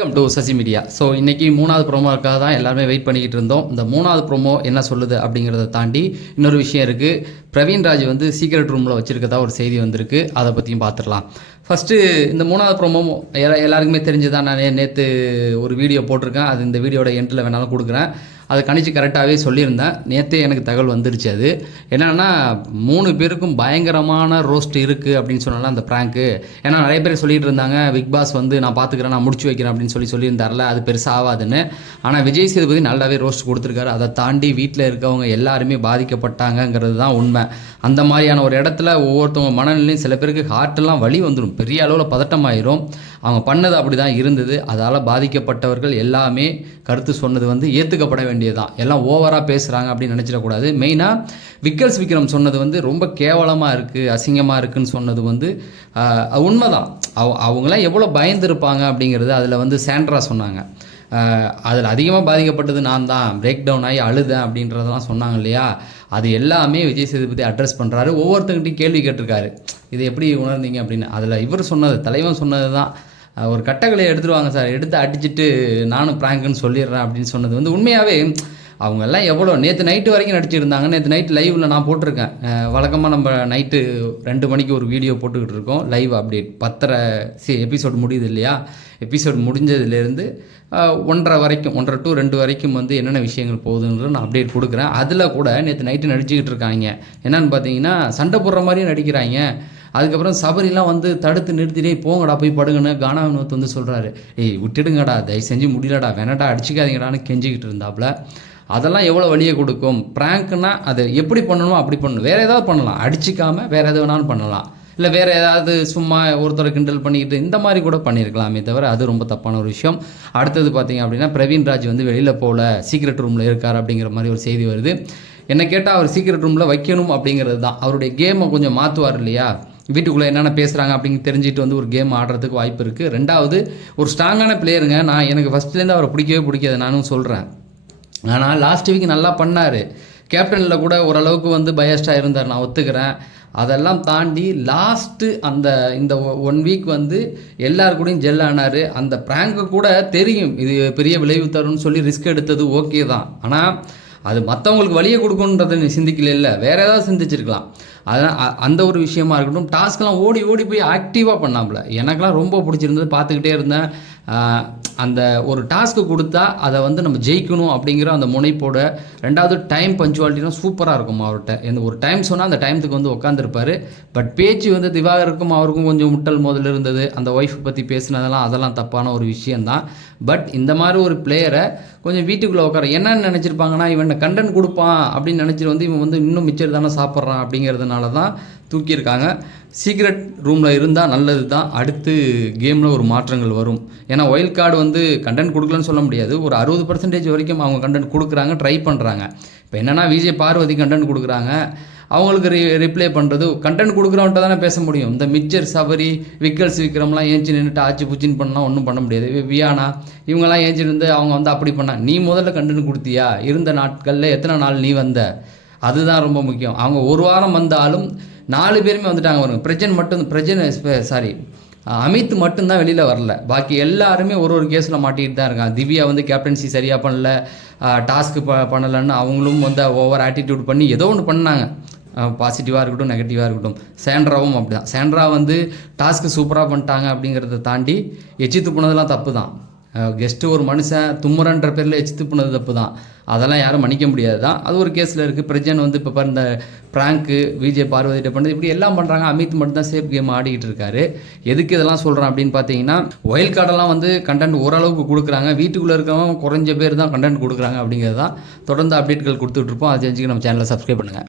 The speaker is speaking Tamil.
Welcome to Sasi media so இன்னைக்கு மூணாவது ப்ரோமோக்காக தான் எல்லாருமே வெயிட் பண்ணிக்கிட்டு இருந்தோம். இந்த மூணாவது ப்ரோமோ என்ன சொல்லுது அப்படிங்கிறத தாண்டி இன்னொரு விஷயம் இருக்குது பிரவீன் ராஜ் வந்து சீக்ரெட் ரூமில் வச்சுருக்கதா ஒரு செய்தி வந்திருக்கு. அதை பற்றியும் பார்த்துடலாம் ஃபஸ்ட்டு இந்த மூணாவது ப்ரோமோ எல்லா எல்லாருக்குமே தெரிஞ்சுதான். நான் நேற்று ஒரு வீடியோ போட்டிருக்கேன். அது இந்த வீடியோட எண்டில் வேணாலும் கொடுக்குறேன். அதை கணிச்சு கரெக்டாகவே சொல்லியிருந்தேன். நேற்றே எனக்கு தகவல் வந்துருச்சு அது. என்னென்னா மூணு பேருக்கும் பயங்கரமான ரோஸ்ட் இருக்குது அப்படின்னு சொன்னால அந்த ப்ராங்க்கு ஏன்னா நிறைய பேர் சொல்லிட்டு இருந்தாங்க பிக் பாஸ் வந்து நான் பார்த்துக்கிறேன் நான் முடிச்சு வைக்கிறேன் அப்படின்னு சொல்லி சொல்லியிருந்தார்ல அது பெருசாக ஆகாதுன்னு ஆனால் விஜய் சேதுபதி நல்லாவே ரோஸ்ட் கொடுத்துருக்காரு. அதை தாண்டி வீட்டில் இருக்கவங்க எல்லாருமே பாதிக்கப்பட்டாங்கங்கிறது தான் உண்மை. அந்த மாதிரியான ஒரு இடத்துல ஒவ்வொருத்தவங்க மனநிலையும் சில பேருக்கு ஹார்ட்டெல்லாம் வலி வந்துடும் பெரிய அளவில் பதட்டமாயிரும். அவங்க பண்ணது அப்படி தான் இருந்தது. அதால் பாதிக்கப்பட்டவர்கள் எல்லாமே கருத்து சொன்னது வந்து ஏற்றுக்கப்பட வேண்டியதுதான். எல்லாம் ஓவராக பேசுகிறாங்க அப்படின்னு நினச்சிடக்கூடாது. மெயினாக விக்கல்ஸ் விக்ரம் சொன்னது வந்து ரொம்ப கேவலமாக இருக்குது அசிங்கமாக இருக்குதுன்னு சொன்னது வந்து உண்மைதான். அவ அவங்களாம் எவ்வளோ பயந்துருப்பாங்க அப்படிங்கிறது அதில் வந்து சாண்ட்ரா சொன்னாங்க. அதில் அதிகமாக பாதிக்கப்பட்டது நான் தான். பிரேக் டவுன் ஆகி அழுதேன் அப்படின்றதெல்லாம் சொன்னாங்க இல்லையா? அது எல்லாமே விஜய் சேதுபதி அட்ரஸ் பண்ணுறாரு ஒவ்வொருத்தங்கிட்டையும் கேள்வி கேட்டிருக்காரு. இது எப்படி உணர்ந்தீங்க அப்படின்னு. அதில் இவர் சொன்னது தலைவன் சொன்னது தான் ஒரு கட்டளையை எடுத்துருவாங்க சார். எடுத்து அடிச்சுட்டு நானும் ப்ராங்க்னு சொல்லிடுறேன் அப்படின்னு சொன்னது வந்து உண்மையாகவே அவங்க எல்லாம் எவ்வளோ நேற்று நைட்டு வரைக்கும் நடிச்சிருந்தாங்க. நேற்று நைட் லைவில் நான் போட்டிருக்கேன். வழக்கமாக நம்ம நைட்டு ரெண்டு மணிக்கு ஒரு வீடியோ போட்டுக்கிட்டு இருக்கோம். லைவ் அப்டேட் பத்தரை சி எபிசோட் முடியுது இல்லையா? எபிசோட் முடிஞ்சதுலேருந்து ஒன்றரை வரைக்கும் ஒன்றரை டு ரெண்டு வரைக்கும் வந்து என்னென்ன விஷயங்கள் போகுதுன்றது நான் அப்டேட் கொடுக்குறேன். அதில் கூட நேற்று நைட்டு நடிச்சுக்கிட்டு இருக்காங்க. என்னன்னு பார்த்தீங்கன்னா சண்டை போடுற மாதிரியும் நடிக்கிறாங்க. அதுக்கப்புறம் சபரிலாம் வந்து தடுத்து நிறுத்திட்டே போங்கடா போய் படுங்கன்னு கானா வினோத் வந்து சொல்கிறாரு ஏய் விட்டுடுங்கடா தயவு செஞ்சு முடியலடா வேணடா அடிச்சுக்காதீங்கடான்னு கெஞ்சிக்கிட்டு இருந்தாப்புல அதெல்லாம் எவ்வளோ வழியை கொடுக்கும்? ப்ராங்க்னா அதை எப்படி பண்ணணுமோ அப்படி பண்ணணும். வேறு ஏதாவது பண்ணலாம். அடிச்சிக்காம வேறு எது வேணாலும் பண்ணலாம். இல்லை வேறு ஏதாவது சும்மா ஒருத்தரை கிண்டல் பண்ணிக்கிட்டு இந்த மாதிரி கூட பண்ணியிருக்கலாமே தவிர அது ரொம்ப தப்பான ஒரு விஷயம். அடுத்தது பார்த்தீங்க அப்படின்னா பிரவீன் ராஜ் வந்து வெளியில் போகல சீக்ரெட் ரூமில் இருக்கார் அப்படிங்கிற மாதிரி ஒரு செய்தி வருது. என்னை கேட்டால் அவர் சீக்ரெட் ரூமில் வைக்கணும் அப்படிங்கிறது தான். அவருடைய கேமை கொஞ்சம் மாற்றுவார் இல்லையா? வீட்டுக்குள்ளே என்னென்ன பேசுகிறாங்க அப்படின்னு தெரிஞ்சுட்டு வந்து ஒரு கேம் ஆடுறதுக்கு வாய்ப்பு இருக்குது ரெண்டாவது ஒரு ஸ்ட்ராங்கான பிளேயருங்க நான் எனக்கு ஃபஸ்ட்லேருந்து அவரை பிடிக்கவே பிடிக்காது நானும் சொல்கிறேன் ஆனால் லாஸ்ட் வீக் நல்லா பண்ணார். கேப்டனில் கூட ஓரளவுக்கு வந்து பயஸ்டாக இருந்தார் நான் ஒத்துக்கிறேன். அதெல்லாம் தாண்டி லாஸ்ட்டு அந்த இந்த ஒன் வீக் வந்து எல்லார் கூடயும் ஜெல் ஆனார். அந்த ப்ராங்க்கு கூட தெரியும். இது பெரிய விளைவு தரும்னு சொல்லி ரிஸ்க் எடுத்தது ஓகே தான். ஆனால் அது மற்றவங்களுக்கு வழியை கொடுக்கணுன்றதை நீ சிந்திக்கல இல்லை வேறு ஏதாவது சிந்திச்சிருக்கலாம். அதான் அந்த ஒரு விஷயமா இருக்கட்டும் டாஸ்க்லாம் ஓடி ஓடி போய் ஆக்டிவாக பண்ணாப்புல எனக்கெலாம் ரொம்ப பிடிச்சிருந்தது பார்த்துக்கிட்டே இருந்தேன். அந்த ஒரு டாஸ்க்கு கொடுத்தா அதை வந்து நம்ம ஜெயிக்கணும் அப்படிங்கிற அந்த முனைப்போட ரெண்டாவது டைம் பஞ்சுவாலிட்டிலாம் சூப்பராக இருக்கும் அவர்கிட்ட எந்த ஒரு டைம் சொன்னால் அந்த டைமுக்கு வந்து உட்காந்துருப்பார் பட் பேச்சு வந்து திவாகருக்கும் அவருக்கும் கொஞ்சம் முட்டல் முதல்ல இருந்தது. அந்த ஒய்ஃப் பற்றி பேசினதெல்லாம் அதெல்லாம் தப்பான ஒரு விஷயந்தான் பட் இந்த மாதிரி ஒரு பிளேயரை கொஞ்சம் வீட்டுக்குள்ளே உட்கார என்னென்னு நினச்சிருப்பாங்கன்னா இவன் கண்டென்ட் கொடுப்பான் அப்படின்னு நினச்சிட்டு வந்து இவன் வந்து இன்னும் மிச்சர் தானே சாப்பிட்றான் அப்படிங்கிறதுனால தான் தூக்கியிருக்காங்க. சீக்ரெட் ரூமில் இருந்தால் நல்லது தான். அடுத்து கேமில் ஒரு மாற்றங்கள் வரும். ஏன்னா ஒயில் கார்டு வந்து கண்டென்ட் கொடுக்கலன்னு சொல்ல முடியாது. ஒரு அறுபது பர்சன்டேஜ் வரைக்கும் அவங்க கண்டென்ட் கொடுக்குறாங்க ட்ரை பண்ணுறாங்க இப்போ என்னென்னா விஜய் பார்வதி கண்டென்ட் கொடுக்குறாங்க. அவங்களுக்கு ரி ரிப்ளை பண்ணுறது கண்டென்ட் கொடுக்குறவன்ட்ட தானே பேச முடியும். இந்த மிச்சர் சபரி விக்கல்ஸ் விக்ரம்லாம் ஏஞ்சி நின்றுட்டு ஆச்சு புச்சின்னு பண்ணால் ஒன்றும் பண்ண முடியாது. வியானா இவங்கெல்லாம் ஏஞ்சி இருந்து அவங்க வந்து அப்படி பண்ணா நீ முதல்ல கண்டென்ட் கொடுத்தியா? இருந்த நாட்களில் எத்தனை நாள் நீ வந்த? அதுதான் ரொம்ப முக்கியம். அவங்க ஒரு வாரம் வந்தாலும் நாலு பேருமே வந்துட்டாங்க வருங்க பிரஜன் மட்டும் பிரஜன் சாரி அமித் மட்டும்தான் வெளியில் வரல. பாக்கி எல்லாருமே ஒரு ஒரு கேஸில் மாட்டிக்கிட்டு தான் இருக்காங்க. திவ்யா வந்து கேப்டன்சி சரியாக பண்ணல. டாஸ்க்கு ப பண்ணலைன்னு அவங்களும் வந்து ஓவர் ஆட்டிடியூட் பண்ணி ஏதோ ஒன்று பண்ணாங்க. பாசிட்டிவாக இருக்கட்டும் நெகட்டிவாக இருக்கட்டும். சேண்ட்ராவும் அப்படி தான் சேண்ட்ரா வந்து டாஸ்க்கு சூப்பராக பண்ணிட்டாங்க அப்படிங்கிறத தாண்டி எச்சித்து போனதெல்லாம் தப்பு தான் கெஸ்ட்டு ஒரு மனுஷன் தும்முறன்ற பேரில் எச்சு துப்புனது தப்பு தான் அதெல்லாம் யாரும் மன்னிக்க முடியாது தான் அது ஒரு கேஸில் இருக்குது பிரஜன் வந்து இப்போ இந்த ப்ராங்க்கு விஜய் பார்வதிட்ட பண்ணது இப்படி எல்லாம் பண்ணுறாங்க அமித் மட்டும் தான் சேஃப் கேம் ஆடிக்கிட்டு இருக்காரு. எதுக்கு இதெல்லாம் சொல்கிறேன் அப்படின்னு பார்த்தீங்கன்னா ஒயில் கார்டெல்லாம் வந்து கண்டென்ட் ஓரளவுக்கு கொடுக்குறாங்க. வீட்டுக்குள்ளே இருக்கிறவங்க குறைஞ்ச பேர் தான் கண்டென்ட் கொடுக்குறாங்க அப்படிங்கிறது தான் தொடர்ந்து அப்டேட்கள் கொடுத்துட்ருப்போம் அதை தெரிஞ்சுக்க நம்ம சேனலை சப்ஸ்கிரைப் பண்ணுங்கள்